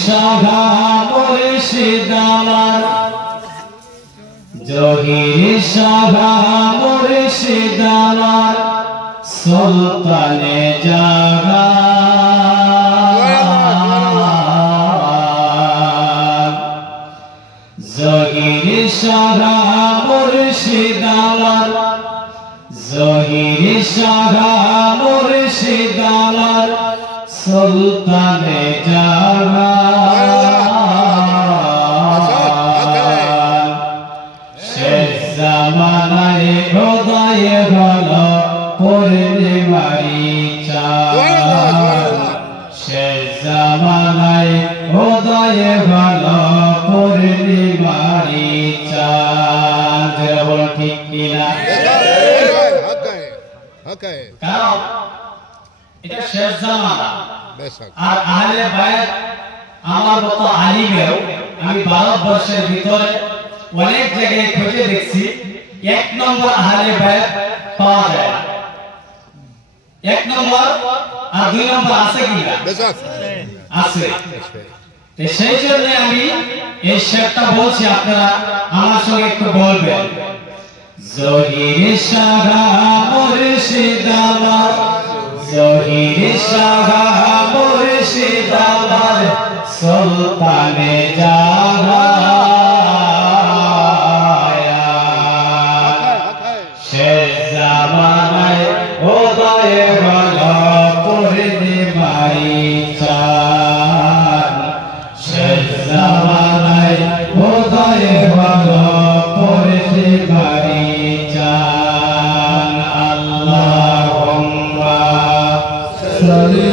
শাখা মুর্শিদ আমার জহির শাখা মুর্শিদ আমার সুলতানে জাগা জহির শাখা মুর্শিদ আমার জহির শাখা মুর্শিদ আমার সুলতানে জাগা শেষ জামানায় হৃদয়ে ভালো পূর্ণিমারি চাঁদ শেষ জামানায় হৃদয়ে ভালো পূর্ণিমারি চাঁদ বল ঠিক কিনা কারণ এটা শেষ জামানা আর আহলে বায়াত আমার মতো আলিমেও আমি ভারতবর্ষের ভিতরে অনেক জায়গায় খুঁজে দেখছি এক নম্বর আহলে বায়াত পাওয়া যায় এক নম্বর আর দুই নম্বর আছে কিনা আছে সেই জন্য আমি এই শেরটা বলছি আপনারা আমার সঙ্গে একটু বলবেন জহির শাখা মুর্শিদ আমার জহির শাখা মুর্শিদ আমার সুলতানে জাগা শেষ জামানায় হৃদয়ে ভালো পূর্ণিমারি চাঁদ শেষ জামানায় হৃদয়ে ভালো পূর্ণিমারি চাঁদ আল্লাহুম্মা সাল্লি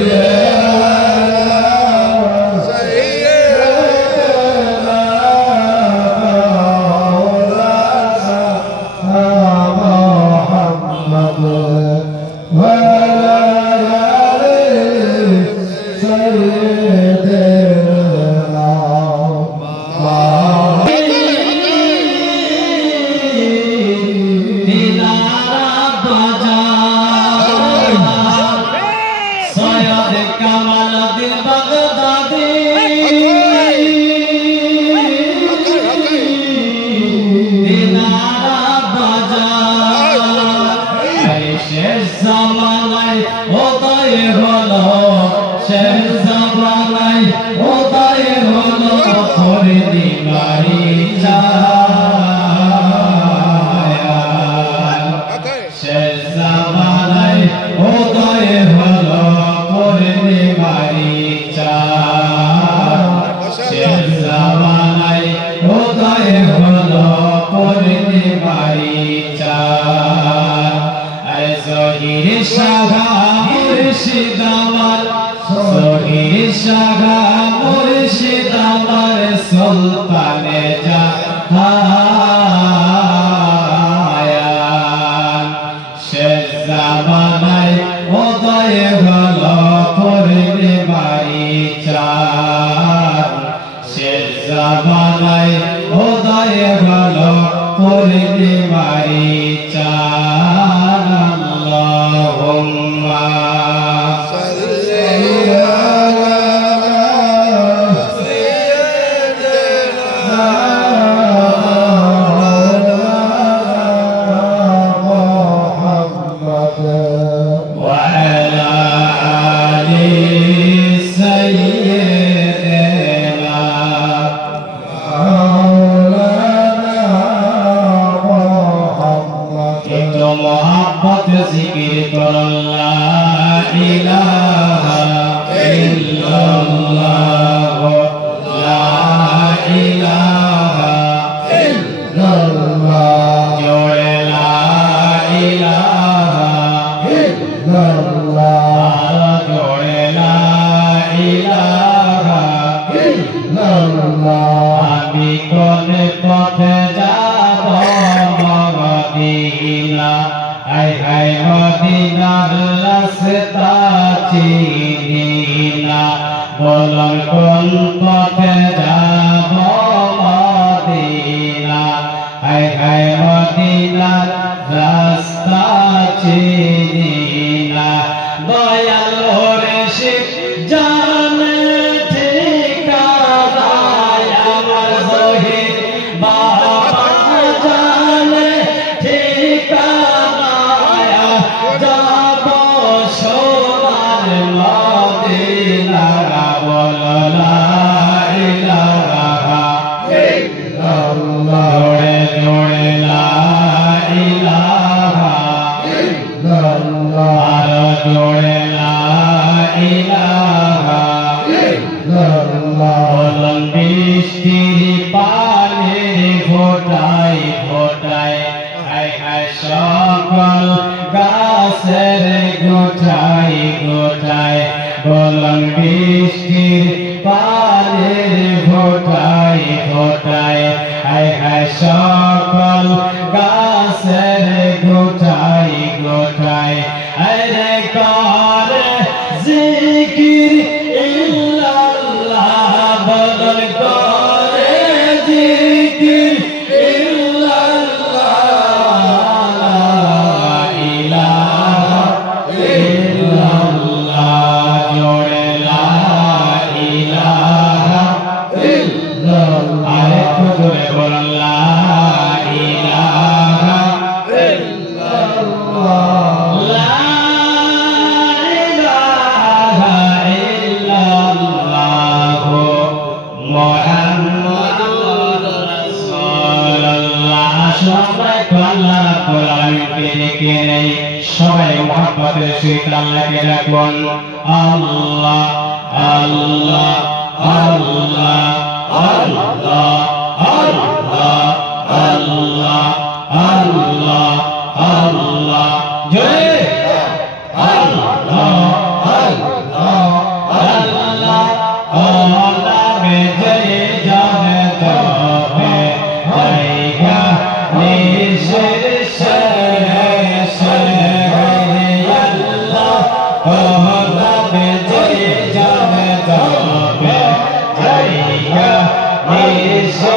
সুলতানে জাগা শেষ জামানায় হৃদয়ে ভালো পূর্ণিমারি চাঁদ শেষ জামানায় হৃদয়ে ভালো পূর্ণিমারি চাঁদ আল্লাহুম্মা দয়াল রে শিব জানে ঠিক বৃষ্টির পানির ফোটায় ফোটায় হায় হায় সকল গাছের গোটায় গোটায় আরে কর জিকির ইল্লাল্লাহ বদল করে জিকির ইল্লাল্লাহ ইলাহা ইল্লাল্লাহ জোড়ে লা ইলাহা ইল্লাল্লাহ আরেকটু জোরে বলুন লা ইলাহা ইল্লাল্লাহ লা ইলাহা ইল্লাল্লাহ মুহাম্মাদুর রাসূলুল্লাহ সবাই আল্লাহ রাব্বুল আলামিনকে ডেকে নেই সবাই মুহাব্বতের সহিত আল্লাহকে ডাকুন আল্লাহ আল্লাহ আল্লাহ আল্লাহ আল্লাহ আল্লাহ আল্লাহ আল্লাহ জয় আল্লাহ আল্লাহ আল্লাহ আল্লাহ মে জয় জানে তবে জায়গা নিশির আল্লাহ আল্লাহ মে জয় জানে তবে জায়গা নিশির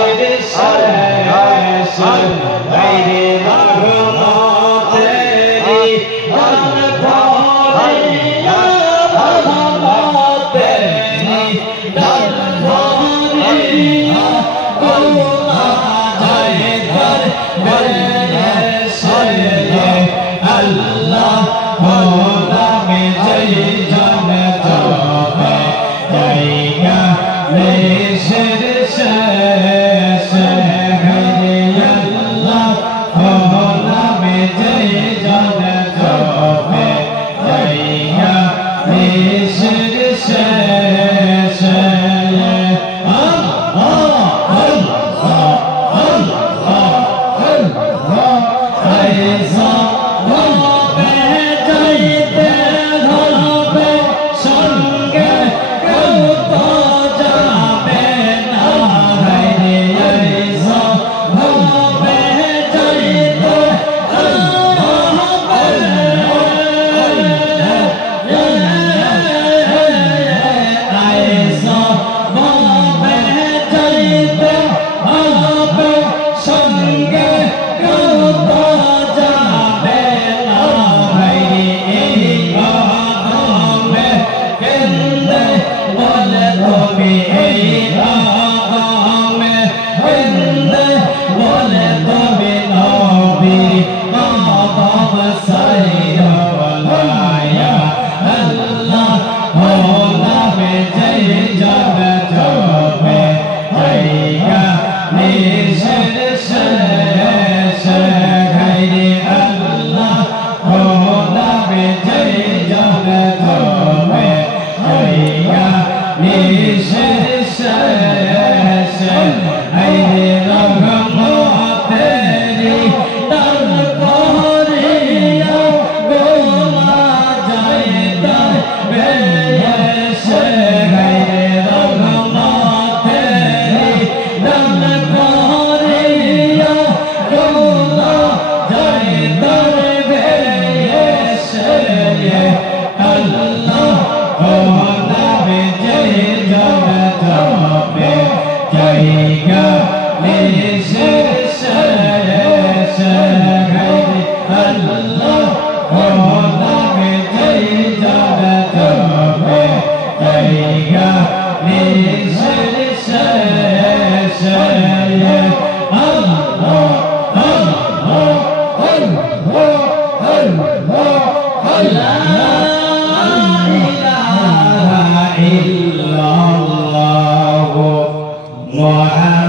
বাইরে রহমতেরি দরবারিয়া রহমতেরি দরবারিয়া গোলা যায় দরবারে সরে আল্লাহ খোদা মে জয় জানে তবে জায়গা নিশির Muhammad